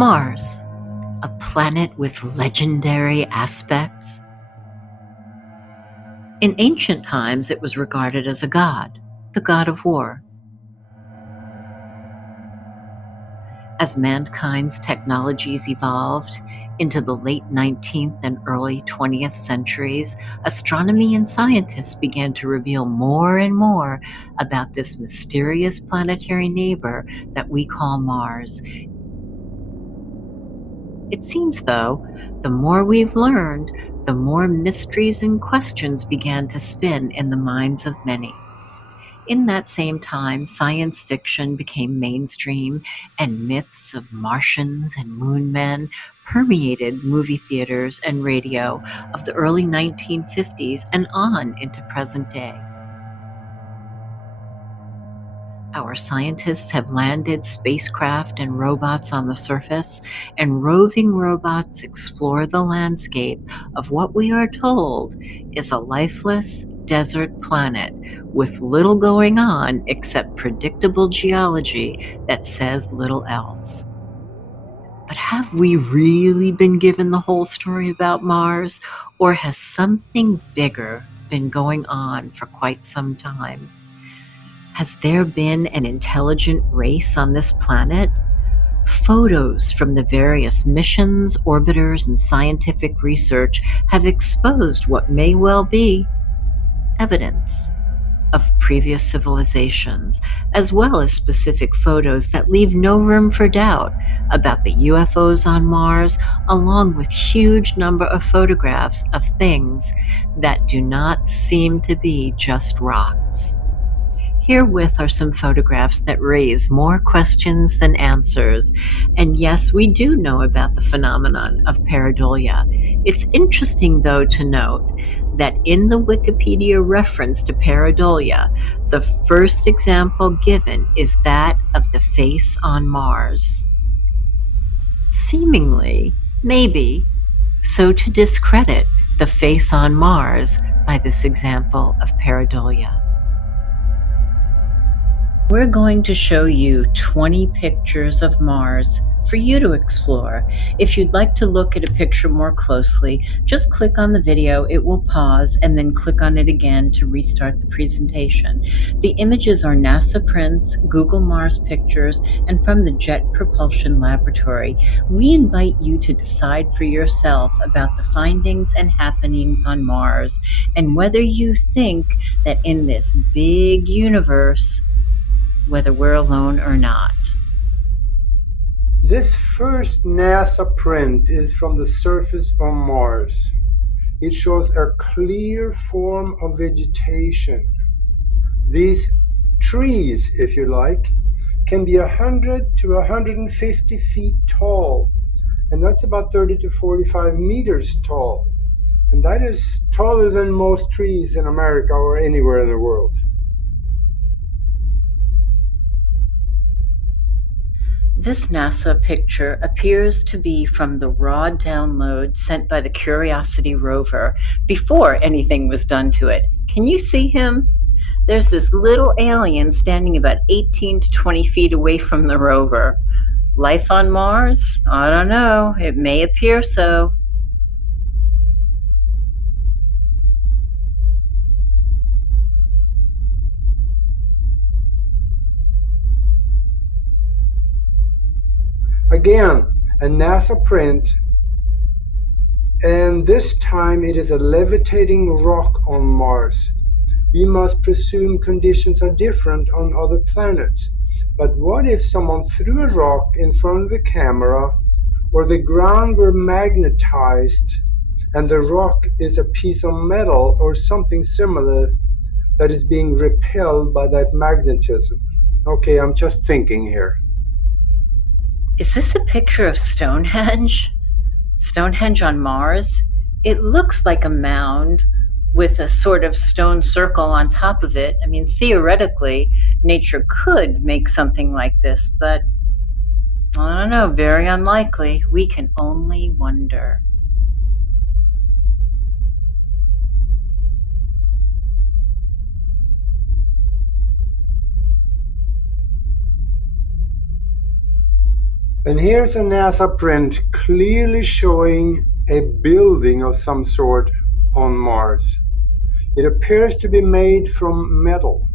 Mars, a planet with legendary aspects. In ancient times, it was regarded as a god, the god of war. As mankind's technologies evolved into the late 19th and early 20th centuries, astronomy and scientists began to reveal more and more about this mysterious planetary neighbor that we call Mars. It seems, though, the more we've learned, the more mysteries and questions began to spin in the minds of many. In that same time, science fiction became mainstream, and myths of Martians and moon men permeated movie theaters and radio of the early 1950s and on into present day. Our scientists have landed spacecraft and robots on the surface, and roving robots explore the landscape of what we are told is a lifeless desert planet with little going on except predictable geology that says little else. But have we really been given the whole story about Mars, or has something bigger been going on for quite some time? Has there been an intelligent race on this planet? Photos from the various missions, orbiters, and scientific research have exposed what may well be evidence of previous civilizations, as well as specific photos that leave no room for doubt about the UFOs on Mars, along with huge number of photographs of things that do not seem to be just rocks. Herewith are some photographs that raise more questions than answers. And yes, we do know about the phenomenon of pareidolia. It's interesting, though, to note that in the Wikipedia reference to pareidolia, the first example given is that of the face on Mars. Seemingly, maybe, so to discredit the face on Mars by this example of pareidolia. We're going to show you 20 pictures of Mars for you to explore. If you'd like to look at a picture more closely, just click on the video, it will pause, and then click on it again to restart the presentation. The images are NASA prints, Google Mars pictures, and from the Jet Propulsion Laboratory. We invite you to decide for yourself about the findings and happenings on Mars, and whether you think that in this big universe, whether we're alone or not. This first NASA print is from the surface of Mars. It shows a clear form of vegetation. These trees, if you like, can be 100 to 150 feet tall, and that's about 30 to 45 meters tall. And that is taller than most trees in America or anywhere in the world. This NASA picture appears to be from the raw download sent by the Curiosity rover before anything was done to it. Can you see him? There's this little alien standing about 18 to 20 feet away from the rover. Life on Mars? I don't know. It may appear so. Again, a NASA print, and this time it is a levitating rock on Mars. We must presume conditions are different on other planets. But what if someone threw a rock in front of the camera, or the ground were magnetized and the rock is a piece of metal or something similar that is being repelled by that magnetism? Okay, I'm just thinking here. Is this a picture of Stonehenge? Stonehenge on Mars? It looks like a mound with a sort of stone circle on top of it. I mean, theoretically, nature could make something like this, but I don't know, very unlikely. We can only wonder. And here's a NASA print clearly showing a building of some sort on Mars. It appears to be made from metal.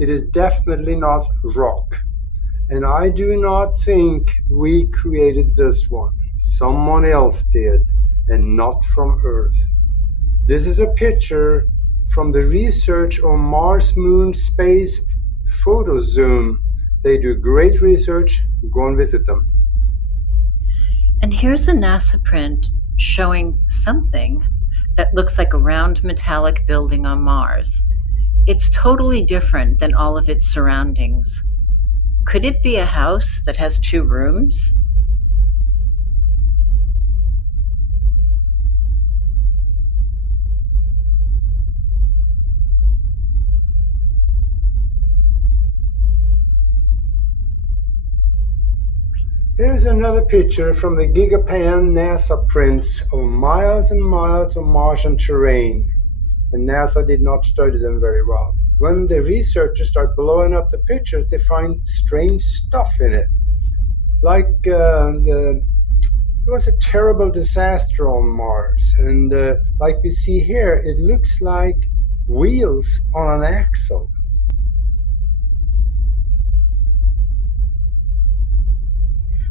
It is definitely not rock. And I do not think we created this one. Someone else did, and not from Earth. This is a picture from the research on Mars Moon Space Photo Zoom. They do great research. Go and visit them. And here's a NASA print showing something that looks like a round metallic building on Mars. It's totally different than all of its surroundings. Could it be a house that has two rooms? Here's another picture from the Gigapan NASA prints of miles and miles of Martian terrain. And NASA did not study them very well. When the researchers start blowing up the pictures, they find strange stuff in it. Like there was a terrible disaster on Mars, and like we see here, it looks like wheels on an axle.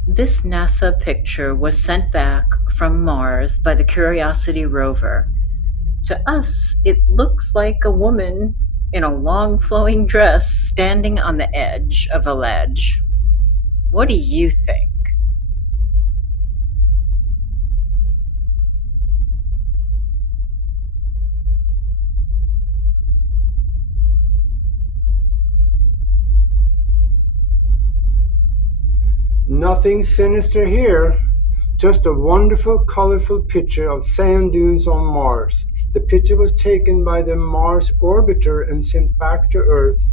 This NASA picture was sent back from Mars by the Curiosity rover. To us, it looks like a woman in a long flowing dress standing on the edge of a ledge. What do you think? Nothing sinister here, just a wonderful, colorful picture of sand dunes on Mars. The picture was taken by the Mars orbiter and sent back to Earth,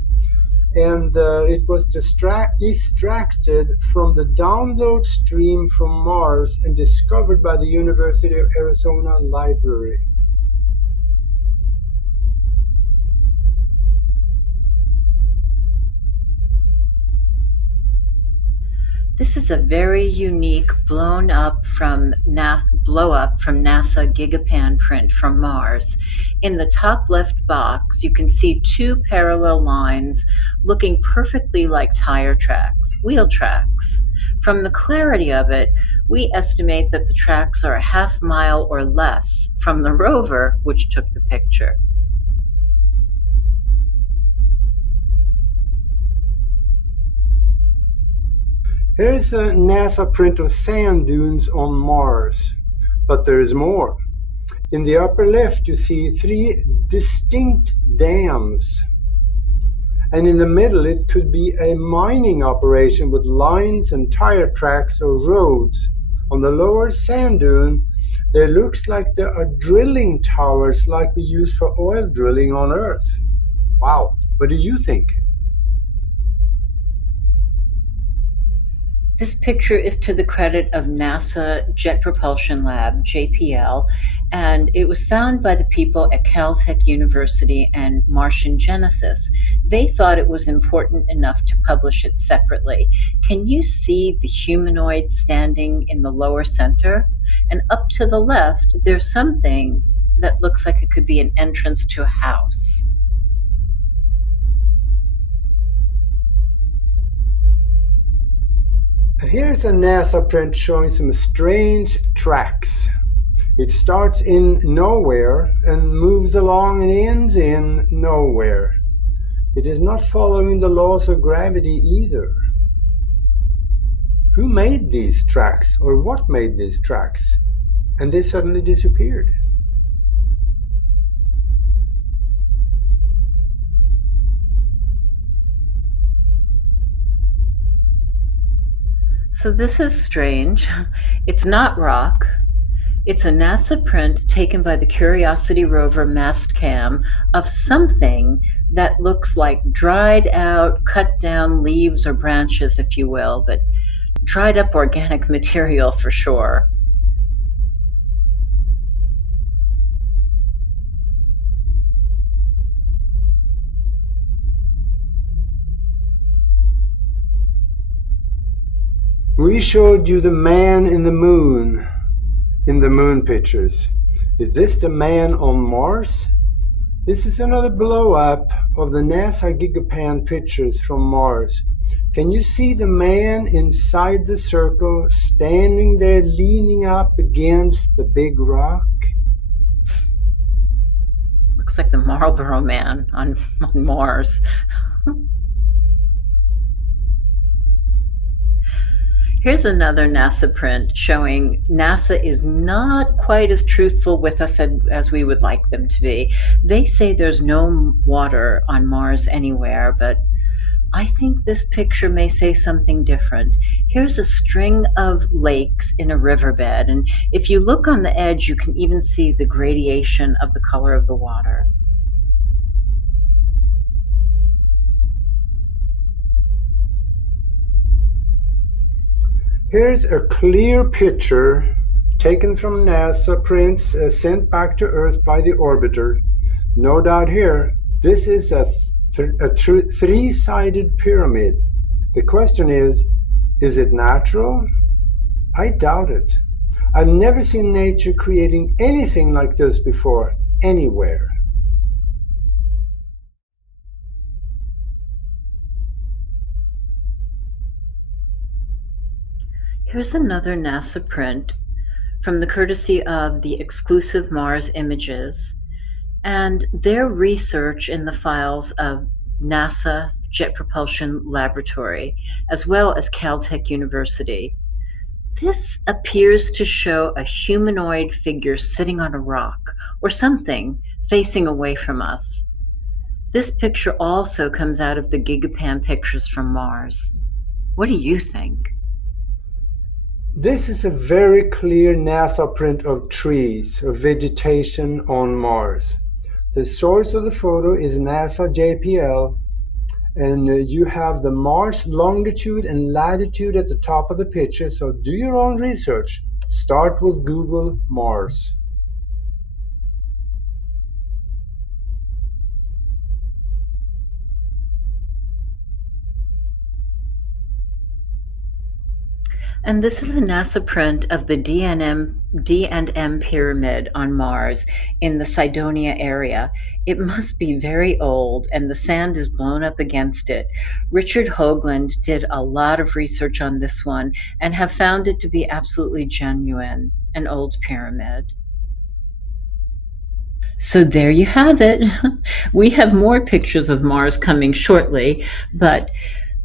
and it was extracted from the download stream from Mars and discovered by the University of Arizona Library. This is a very unique blow up from NASA Gigapan print from Mars. In the top left box, you can see two parallel lines looking perfectly like tire tracks, wheel tracks. From the clarity of it, we estimate that the tracks are a half mile or less from the rover which took the picture. Here's a NASA print of sand dunes on Mars, but there is more. In the upper left, you see three distinct dams. And in the middle, it could be a mining operation with lines and tire tracks or roads. On the lower sand dune, there looks like there are drilling towers like we use for oil drilling on Earth. Wow, what do you think? This picture is to the credit of NASA Jet Propulsion Lab, JPL, and it was found by the people at Caltech University and Martian Genesis. They thought it was important enough to publish it separately. Can you see the humanoid standing in the lower center? And up to the left, there's something that looks like it could be an entrance to a house. Here's a NASA print showing some strange tracks. It starts in nowhere and moves along and ends in nowhere. It is not following the laws of gravity either. Who made these tracks, or what made these tracks? And they suddenly disappeared. So this is strange. It's not rock. It's a NASA print taken by the Curiosity rover mast cam of something that looks like dried out, cut down leaves or branches, if you will, but dried up organic material for sure. showed you the man in the moon in the moon pictures. Is this the man on Mars? This is another blow-up of the NASA Gigapan pictures from Mars. Can you see the man inside the circle standing there leaning up against the big rock? Looks like the Marlboro Man on Mars. Here's another NASA print showing NASA is not quite as truthful with us as we would like them to be. They say there's no water on Mars anywhere, but I think this picture may say something different. Here's a string of lakes in a riverbed, and if you look on the edge, you can even see the gradation of the color of the water. Here's a clear picture taken from NASA prints sent back to Earth by the orbiter. No doubt here, this is a three-sided pyramid. The question is it natural? I doubt it. I've never seen nature creating anything like this before, anywhere. Here's another NASA print from the courtesy of the exclusive Mars Images and their research in the files of NASA Jet Propulsion Laboratory, as well as Caltech University. This appears to show a humanoid figure sitting on a rock or something facing away from us. This picture also comes out of the Gigapan pictures from Mars. What do you think? This is a very clear NASA print of trees, of vegetation on Mars. The source of the photo is NASA JPL, and you have the Mars longitude and latitude at the top of the picture, so do your own research. Start with Google Mars. And this is a NASA print of the D&M pyramid on Mars in the Cydonia area. It must be very old, and the sand is blown up against it. Richard Hoagland did a lot of research on this one and have found it to be absolutely genuine, an old pyramid. So there you have it. We have more pictures of Mars coming shortly, but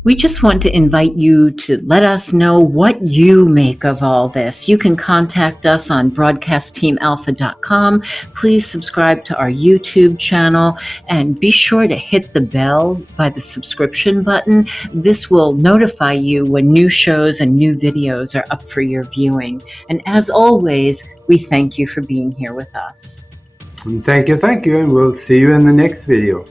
we just want to invite you to let us know what you make of all this. You can contact us on broadcastteamalpha.com. Please subscribe to our YouTube channel and be sure to hit the bell by the subscription button. This will notify you when new shows and new videos are up for your viewing. And as always, we thank you for being here with us. Thank you, and we'll see you in the next video.